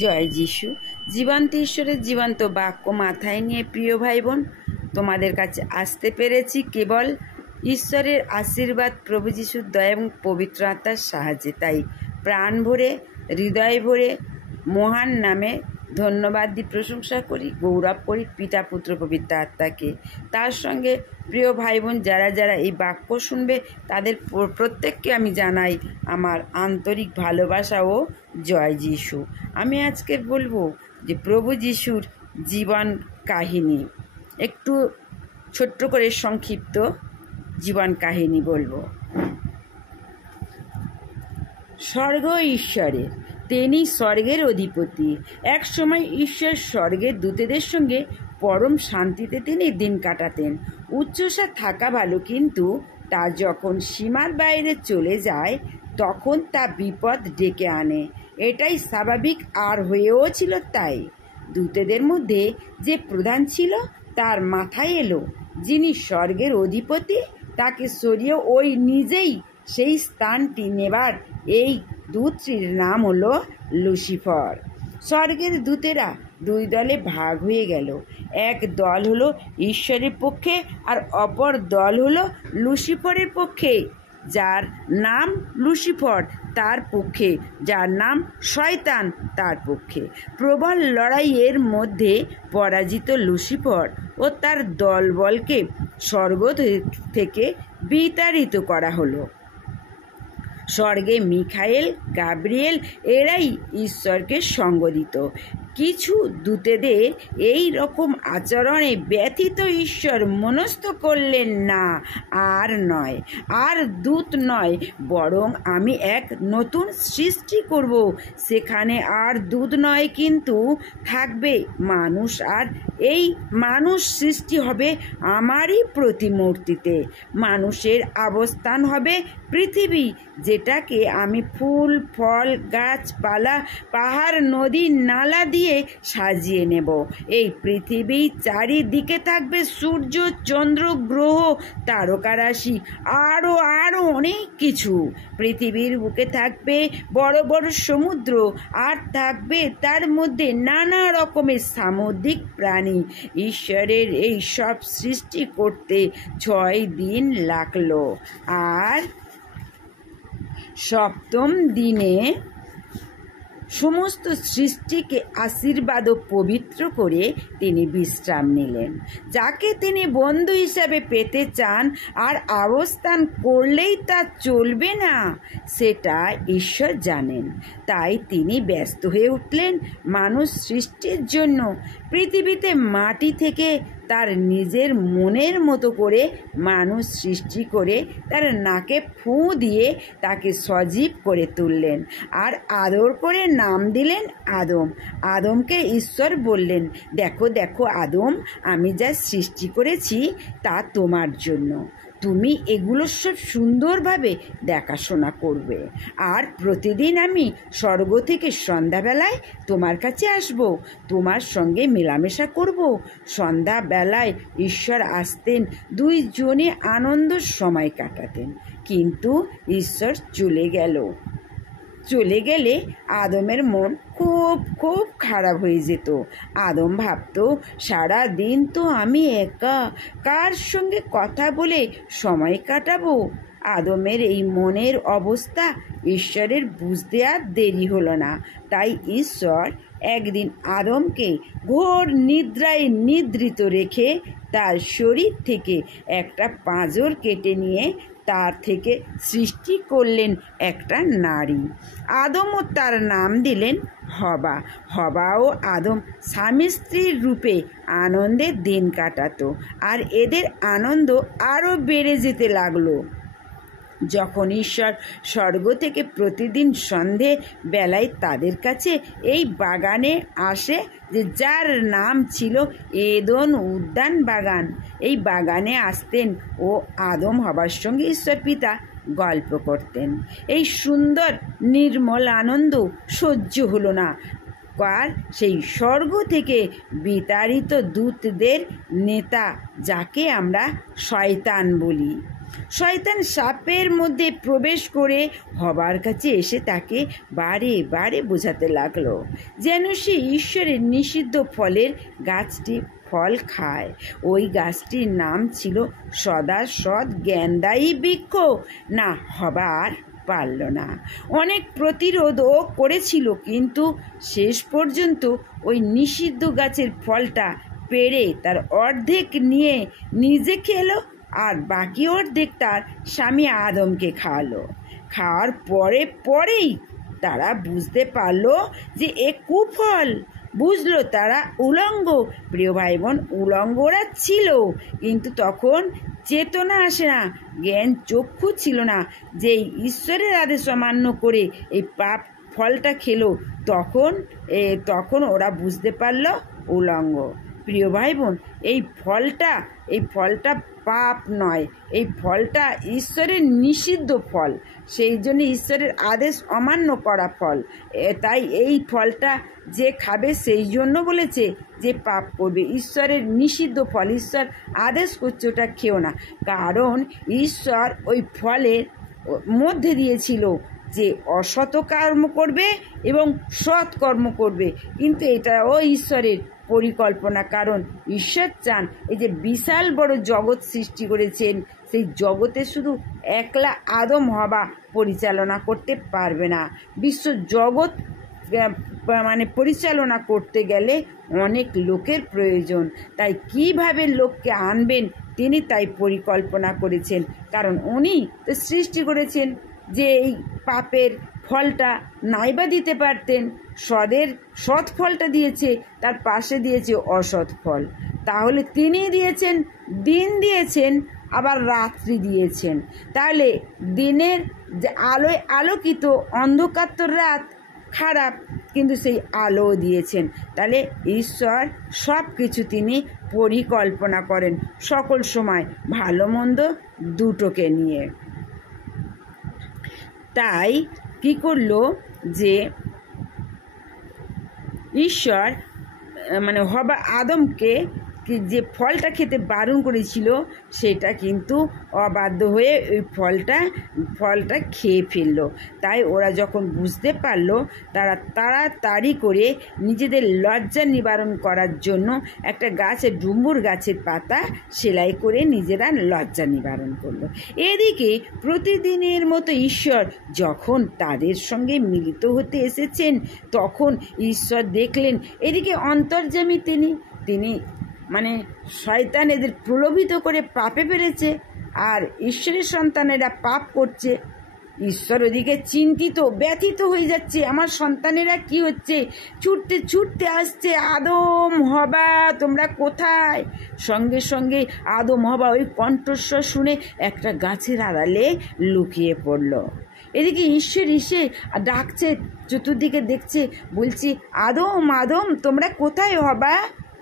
জয় যিশু। জীবন্ত ঈশ্বরের জীবন্ত বাক্য মাথায় নিয়ে প্রিয় ভাই বোন, তোমাদের কাছে আসতে পেরেছি কেবল ঈশ্বরের আশীর্বাদ, প্রভু যিশুর দয়া এবং পবিত্র আত্মার সাহায্যে। তাই প্রাণ ভরে, হৃদয় ভরে মহান নামে ধন্যবাদ দিই, প্রশংসা করি, গৌরব করি পিতা, পুত্র, পবিত্র আত্মাকে। তার সঙ্গে প্রিয় ভাই বোন যারা যারা এই বাক্য শুনবে তাদের প্রত্যেককে আমি জানাই আমার আন্তরিক ভালোবাসা ও জয় যিশু। আমি আজকে বলবো যে প্রভু যিশুর জীবন কাহিনী, একটু ছোট্ট করে সংক্ষিপ্ত জীবন কাহিনী বলবো। স্বর্গ ঈশ্বরের, তিনি স্বর্গের অধিপতি। এক সময় ঈশ্বর স্বর্গের দূতেদের সঙ্গে পরম শান্তিতে তিনি দিন কাটাতেন। উচ্চসা থাকা ভালো, কিন্তু তা যখন সীমার বাইরে চলে যায় তখন তা বিপদ ডেকে আনে। এটাই স্বাভাবিক, আর হয়েও ছিল তাই। দূতেদের মধ্যে যে প্রধান ছিল তার মাথায় এলো যিনি স্বর্গের অধিপতি, তাকে সরিয়ে ওই নিজেই সেই স্থানটি নেবার। এই দূতটির নাম হলো লুসিফার। স্বর্গের দূতেরা দুই দলে ভাগ হয়ে গেল। এক দল হলো ঈশ্বরের পক্ষে আর অপর দল হলো লুসিফারের পক্ষে। যার নাম লুসিফার তার পক্ষে, যার নাম শয়তান তার পক্ষে। প্রবল লড়াইয়ের মধ্যে পরাজিত লুসিফার ও তার দলবলকে স্বর্গ থেকে বিতাড়িত করা হলো। স্বর্গে মিখায়েল, গাব্রিয়েল এরাই ঈশ্বরকে সঙ্গ দিত। কিছু দূতেদের এই রকম আচরণে ব্যথিত ঈশ্বর মনস্থ করলেন না, আর দূত নয়, বরং আমি এক নতুন সৃষ্টি করব। সেখানে আর দূত নয়, কিন্তু থাকবে মানুষ, আর এই মানুষ সৃষ্টি হবে আমারই প্রতিমূর্তিতে। মানুষের অবস্থান হবে পৃথিবী, যেটাকে আমি ফুল, ফল, গাছপালা, পাহাড়, নদী, নালা দিয়ে সাজিয়ে নেব। এই পৃথিবীর চারিদিকে থাকবে সূর্য, চন্দ্র, গ্রহ, তারকারাশি, আরো অনেক কিছু। পৃথিবীর বুকে থাকবে বড় বড় সমুদ্র, আর থাকবে তার মধ্যে নানা রকমের সামুদ্রিক প্রাণী। ঈশ্বরের এই সব সৃষ্টি করতে 6 দিন লাগলো, আর সপ্তম দিনে সমস্ত সৃষ্টিকে আশীর্বাদ ও পবিত্র করে তিনি বিশ্রাম নিলেন। যাকে তিনি বন্ধু হিসাবে পেতে চান আর অবস্থান করলেই তা চলবে না, সেটা ঈশ্বর জানেন। তাই তিনি ব্যস্ত হয়ে উঠলেন মানুষ সৃষ্টির জন্য। পৃথিবীতে মাটি থেকে তার নিজের মনের মতো করে মানুষ সৃষ্টি করে তার নাকে ফুঁ দিয়ে তাকে সজীব করে তুললেন, আর আদর করে নাম দিলেন আদম। আদমকে ঈশ্বর বললেন, দেখো দেখো আদম, আমি যা সৃষ্টি করেছি তা তোমার জন্য। তুমি এগুলো সব সুন্দরভাবে দেখাশোনা করবে, আর প্রতিদিন আমি স্বর্গ থেকে সন্ধ্যাবেলায় তোমার কাছে আসব, তোমার সঙ্গে মেলামেশা করব। সন্ধ্যাবেলায় ঈশ্বর আসতেন, দুইজনে আনন্দ সময় কাটাতেন। কিন্তু ঈশ্বর চলে গেলে আদমের মন খুব খারাপ হয়ে যেত। আদম ভাবত, সারা দিন তো আমি একা, কার সঙ্গে কথা বলে সময় কাটাবো? আদমের এই মনের অবস্থা ঈশ্বরের বুঝতে আর দেরি হলো না। তাই ঈশ্বর একদিন আদমকে ঘোর নিদ্রায় নিদ্রিত রেখে তার শরীর থেকে একটা পাঁজর কেটে নিয়ে তার থেকে সৃষ্টি করলেন একটা নারী। আদমও তার নাম দিলেন হবা। হবা ও আদম স্বামী স্ত্রীর রূপে আনন্দের দিন কাটাতো, আর এদের আনন্দ আরও বেড়ে যেতে লাগলো যখন ঈশ্বর স্বর্গ থেকে প্রতিদিন সন্ধে বেলায় তাদের কাছে এই বাগানে আসে, যার নাম ছিল এদেন উদ্যান বাগান। এই বাগানে আসতেন ও আদম হবার সঙ্গে ঈশ্বর পিতা গল্প করতেন। এই সুন্দর নির্মল আনন্দ সহ্য হলো না, আর সেই স্বর্গ থেকে বিতাড়িত দূতদের নেতা, যাকে আমরা শয়তান বলি, শয়তান সাপের মধ্যে প্রবেশ করে হবার কাছে এসে তাকে বারে বারে বোঝাতে লাগলো যেন সে ঈশ্বরের নিষিদ্ধ ফলের গাছটি ফল খায়। ওই গাছটির নাম ছিল সদা সৎ জ্ঞানদায়ী বৃক্ষ। না, হবার পারল না। অনেক প্রতিরোধও করেছিল, কিন্তু শেষ পর্যন্ত ওই নিষিদ্ধ গাছের ফলটা পেড়ে তার অর্ধেক নিয়ে নিজে খেলো, আর বাকি অর্ধেক তার স্বামী আদমকে খাওয়ালো। খাওয়ার পরেই তারা বুঝতে পারলো যে এ কুফল। বুঝলো তারা উলঙ্গ। প্রিয় ভাই বোন, উলঙ্গরা ছিল, কিন্তু তখন চেতনা আসে না, জ্ঞান চক্ষু ছিল না। যে ঈশ্বরের আদেশ অমান্য করে এই পাপ ফলটা খেলো, তখন ওরা বুঝতে পারলো উলঙ্গ। প্রিয় ভাই বোন, এই ফলটা পাপ নয়, এই ফলটা ঈশ্বরের নিষিদ্ধ ফল, সেই জন্য ঈশ্বরের আদেশ অমান্য করা ফল। তাই এই ফলটা যে খাবে সেই জন্য বলেছে যে পাপ করবে। ঈশ্বরের নিষিদ্ধ ফল, ঈশ্বর আদেশ করছে ওটা খেও না, কারণ ঈশ্বর ওই ফলের মধ্যে দিয়েছিল যে অসৎ কর্ম করবে এবং সৎ কর্ম করবে। কিন্তু এটাও ঈশ্বরের পরিকল্পনা, কারণ ঈশ্বর চান এই যে বিশাল বড় জগৎ সৃষ্টি করেছেন, সেই জগতে শুধু একলা আদম হওয়া পরিচালনা করতে পারবে না। বিশ্ব জগৎ পরিচালনা করতে গেলে অনেক লোকের প্রয়োজন। তাই কিভাবে লোককে আনবেন তিনি তাই পরিকল্পনা করেছেন, কারণ উনি তো সৃষ্টি করেছেন যে এই পাপের ফলটা নাইবা দিতে পারতেন। সৎ ফলটা দিয়েছে, তার পাশে দিয়েছে অসৎ ফল। তাহলে তিনি দিয়েছেন, দিন দিয়েছেন, আবার রাত্রি দিয়েছেন। তাহলে দিনের যে আলোয় আলোকিত, অন্ধকার তো রাত খারাপ, কিন্তু সেই আলো দিয়েছেন। তাহলে ঈশ্বর সব কিছু তিনি পরিকল্পনা করেন সকল সময়, ভালো মন্দ দুটোকে নিয়ে। তাই কি করলো যে ঈশ্বর হবা আদমকে যে ফলটা খেতে বারণ করেছিল, সেটা কিন্তু অবাধ্য হয়ে ওই ফলটা খেয়ে ফেললো। তাই ওরা যখন বুঝতে পারলো, তারা তাড়াতাড়ি করে নিজেদের লজ্জা নিবারণ করার জন্য একটা ডুমুর গাছের পাতা সেলাই করে নিজেরা লজ্জা নিবারণ করলো। এদিকে প্রতিদিনের মতো ঈশ্বর যখন তাদের সঙ্গে মিলিত হতে এসেছেন, তখন ঈশ্বর দেখলেন এদিকে অন্তর্যামী তিনি শয়তান এদের প্রলোভিত করে পাপে পেরেছে, আর ঈশ্বরের সন্তানেরা পাপ করছে। ঈশ্বর ওদিকে চিন্তিত, ব্যথিত হয়ে যাচ্ছে, আমার সন্তানেরা কি হচ্ছে, ছুটতে ছুটতে আসছে, আদম হবা তোমরা কোথায়? সঙ্গে সঙ্গে আদম হবা ওই কণ্ঠস্বর শুনে একটা গাছের আড়ালে লুকিয়ে পড়ল। এদিকে ঈশ্বর এসে ডাকছে, চতুর্দিকে দেখছে, বলছে আদম তোমরা কোথায় হবা?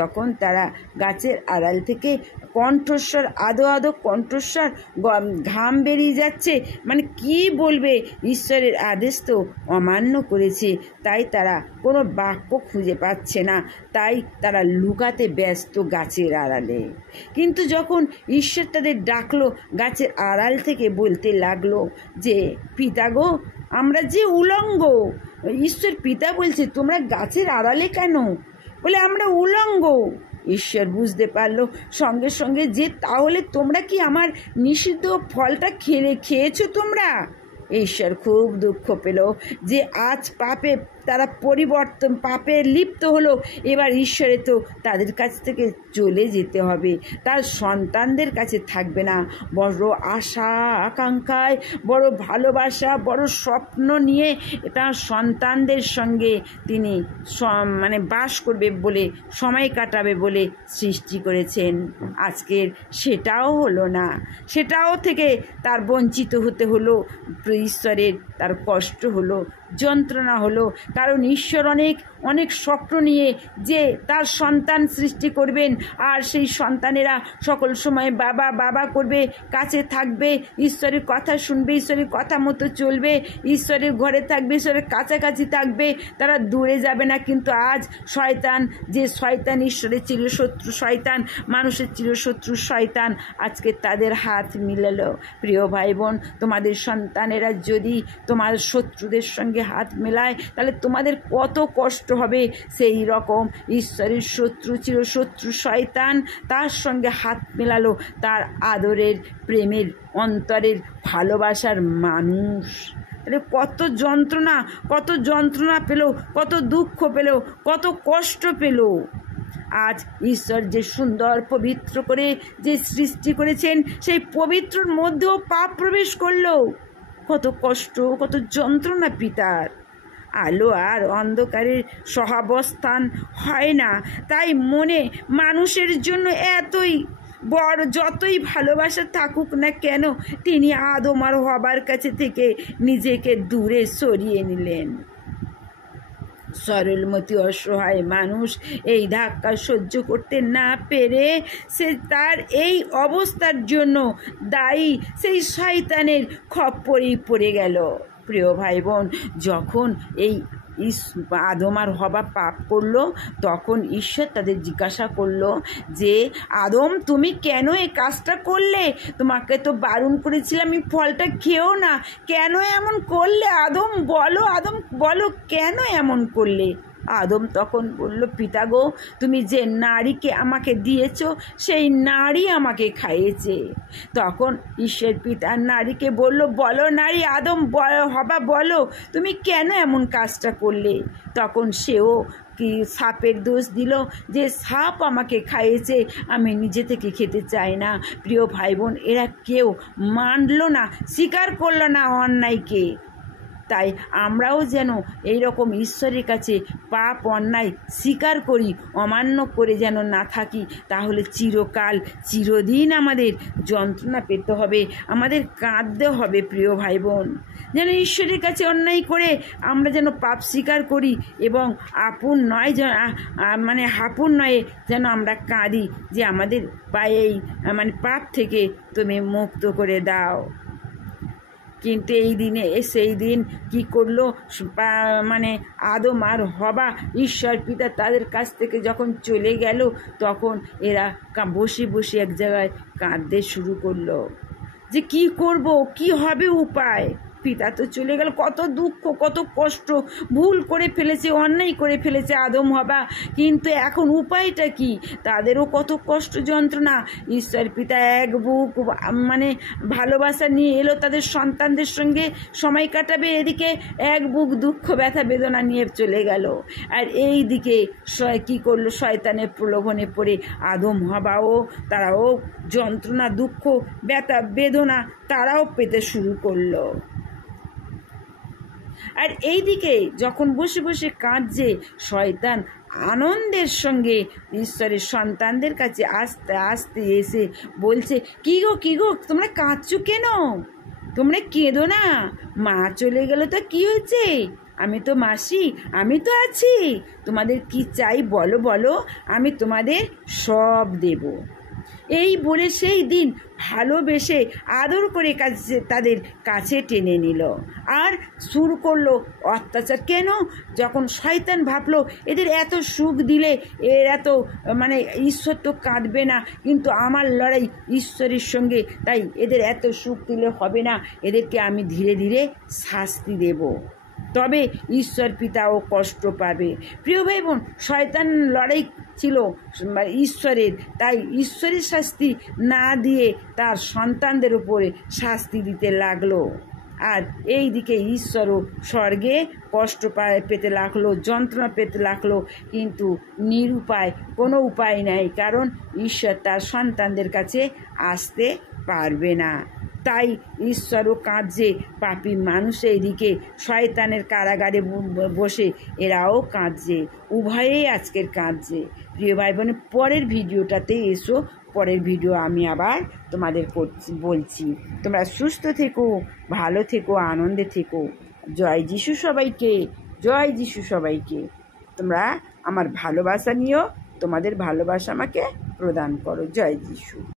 তখন তারা গাছের আড়াল থেকে কণ্ঠস্বর, আদো কণ্ঠস্বর, ঘাম বেরিয়ে যাচ্ছে। কি বলবে, ঈশ্বরের আদেশ তো অমান্য করেছে, তাই তারা কোনো বাক্য খুঁজে পাচ্ছে না, তাই তারা লুকাতে ব্যস্ত গাছের আড়ালে। কিন্তু যখন ঈশ্বর তাদের ডাকলো গাছের আড়াল থেকে, বলতে লাগলো যে পিতা গো, আমরা যে উলঙ্গ। ঈশ্বর পিতা বলছে তোমরা গাছের আড়ালে কেন? বলে আমরা উলঙ্গ। ঈশ্বর বুঝতে পারলো সঙ্গে সঙ্গে যে তাহলে তোমরা কি আমার নিষিদ্ধ ফলটা খেয়েছো তোমরা? ঈশ্বর খুব দুঃখ পেল যে আজ তারা পাপে লিপ্ত হলো। এবার ঈশ্বরে তো তাদের কাছ থেকে চলে যেতে হবে, তার সন্তানদের কাছে থাকবে না। বড় আশা আকাঙ্ক্ষায়, বড় ভালোবাসা, বড় স্বপ্ন নিয়ে তার সন্তানদের সঙ্গে তিনি বাস করবে বলে, সময় কাটাবে বলে সৃষ্টি করেছেন। আজকের সেটাও হলো না, সেটাও থেকে তার বঞ্চিত হতে হলো। ঈশ্বরের তার কষ্ট হলো, যন্ত্রণা হলো। কারণ ঈশ্বর অনেক অনেক স্বপ্ন নিয়ে যে তার সন্তান সৃষ্টি করবেন, আর সেই সন্তানেরা সকল সময় বাবা বাবা করবে, কাছে থাকবে, ঈশ্বরের কথা শুনবে, ঈশ্বরের কথা মতো চলবে, ঈশ্বরের ঘরে থাকবে, ঈশ্বরের কাছাকাছি থাকবে, তারা দূরে যাবে না। কিন্তু আজ শয়তান, যে শয়তান ঈশ্বরের চিরশত্রু শয়তান, মানুষের চিরশত্রু শয়তান, আজকে তাদের হাত মিলালো। প্রিয় ভাই বোন, তোমাদের সন্তানেরা যদি তোমার শত্রুদের সঙ্গে হাত মেলায়, তাহলে তোমাদের কত কষ্ট হবে। সেই রকম ঈশ্বরের শত্রু চিরশত্রু শয়তান তার সঙ্গে হাত মেলালো, তার আদরের, প্রেমের, অন্তরের, ভালোবাসার মানুষ। তাহলে কত যন্ত্রণা পেল, কত দুঃখ পেল, কত কষ্ট পেল। আজ ঈশ্বর যে সুন্দর পবিত্র করে যে সৃষ্টি করেছেন, সেই পবিত্রর মধ্যেও পাপ প্রবেশ করলো। কত কষ্ট, কত যন্ত্রণা পিতার। আলো আর অন্ধকারের সহাবস্থান হয় না, তাই মনে মানুষের জন্য এতই বড়, যতই ভালোবাসা থাকুক না কেন, তিনি আদম আর হবার কাছে থেকে নিজেকে দূরে সরিয়ে নিলেন। সরলমতি অসহায় মানুষ এই ধাক্কা সহ্য করতে না পেরে সে তার এই অবস্থার জন্য দায়ী সেই শয়তানের খপ্পরেই পড়ে গেল। প্রিয় ভাই বোন, যখন এই আদম আর হবা পাপ করলো, তখন ঈশ্বর তাদের জিজ্ঞাসা করলো যে, আদম তুমি কেন এই কাজটা করলে? তোমাকে তো বারণ করেছিলাম এই ফলটা খেও না, কেন এমন করলে? আদম বলো কেন এমন করলে? আদম তখন বলল, পিতা গো, তুমি যে নারীকে আমাকে দিয়েছ, সেই নারী আমাকে খাইয়েছে। তখন ঈশ্বর পিতা নারীকে বলল, বলো নারী, আদম হবা বলো, তুমি কেন এমন কাজটা করলে? তখন সেও কি সাপের দোষ দিল যে সাপ আমাকে খাইয়েছে, আমি নিজে থেকে খেতে চাই না। প্রিয় ভাই বোন, এরা কেউ মানল না, স্বীকার করলো না অন্যায়কে। তাই আমরাও যেন এইরকম ঈশ্বরের কাছে পাপ অন্যায় স্বীকার করি, অমান্য করে যেন না থাকি। তাহলে চিরকাল চিরদিন আমাদের যন্ত্রণা পেতে হবে, আমাদের কাঁদতে হবে। প্রিয় ভাই বোন, যেন ঈশ্বরের কাছে অন্যায় করে আমরা যেন পাপ স্বীকার করি এবং আপন নয় হাপুন নয় যেন আমরা কাঁদি যে আমাদের পায়ে পাপ থেকে তুমি মুক্ত করে দাও। কিন্তু সেই দিন কি করলো? আদম আর হবা, ঈশ্বর পিতা তাদের কাছ থেকে যখন চলে গেল, তখন এরা বসে বসে এক জায়গায় কাঁদতে শুরু করলো যে কি করব, কি হবে উপায়? পিতা তো চলে গেল, কত দুঃখ, কত কষ্ট, ভুল করে ফেলেছে, অন্যায় করে ফেলেছে আদম হবা, কিন্তু এখন উপায়টা কি? তাদেরও কত কষ্ট যন্ত্রণা। ঈশ্বর পিতা এক বুক ভালোবাসা নিয়ে এলো, তাদের সন্তানদের সঙ্গে সময় কাটাবে, এদিকে এক বুক দুঃখ ব্যথা বেদনা নিয়ে চলে গেল। আর এই দিকে কি করলো? শয়তানের প্রলোভনে পড়ে আদম হবাও, তারাও যন্ত্রণা, দুঃখ, ব্যথা বেদনা তারাও পেতে শুরু করলো। আর এই দিকে যখন বসে বসে কাঁদছে, শয়তান আনন্দের সঙ্গে ঈশ্বরের সন্তানদের কাছে আস্তে আস্তে এসে বলছে, কি গো তোমরা কাঁদছো কেন? তোমরা কেঁদো না, মা চলে গেল তো কি হয়েছে? আমি তো মাসি, আমি তো আছি, তোমাদের কি চাই বলো, আমি তোমাদের সব দেব। এই বলে সেই দিন ভালোবেসে আদর করে তাদের কাছে টেনে নিল আর শুরু করলো অত্যাচার। কেন? যখন শয়তান ভাবলো এদের এত সুখ দিলে এর এত ঈশ্বর তো কাঁদবে না, কিন্তু আমার লড়াই ঈশ্বরের সঙ্গে, তাই এদের এত সুখ দিলে হবে না, এদেরকে আমি ধীরে ধীরে শাস্তি দেব, তবে ঈশ্বর পিতাও কষ্ট পাবে। প্রিয় ভাই বোন, শয়তান লড়াই ছিল ঈশ্বরের, তাই ঈশ্বরের শাস্তি না দিয়ে তার সন্তানদের উপরে শাস্তি দিতে লাগলো। আর এই দিকে ঈশ্বরও স্বর্গে কষ্ট পেতে লাগলো, যন্ত্রণা পেতে লাগলো, কিন্তু নিরুপায়, কোনো উপায় নাই, কারণ ঈশ্বর তার সন্তানদের কাছে আসতে পারবে না। তাই ঈশ্বরও কাঁদছে, পাপী মানুষ এইদিকে শয়তানের কারাগারে বসে এরাও কাঁদছে, উভয়েই আজকের কাঁদছে। প্রিয় ভাই বোনের, পরের ভিডিওটাতে এসো, পরের ভিডিও আমি আবার তোমাদের বলছি। তোমরা সুস্থ থেকো, ভালো থেকো, আনন্দে থেকো। জয় যিশু সবাইকে, জয় যিশু সবাইকে। তোমরা আমার ভালোবাসা নিয়েও তোমাদের ভালোবাসা আমাকে প্রদান করো। জয় যিশু।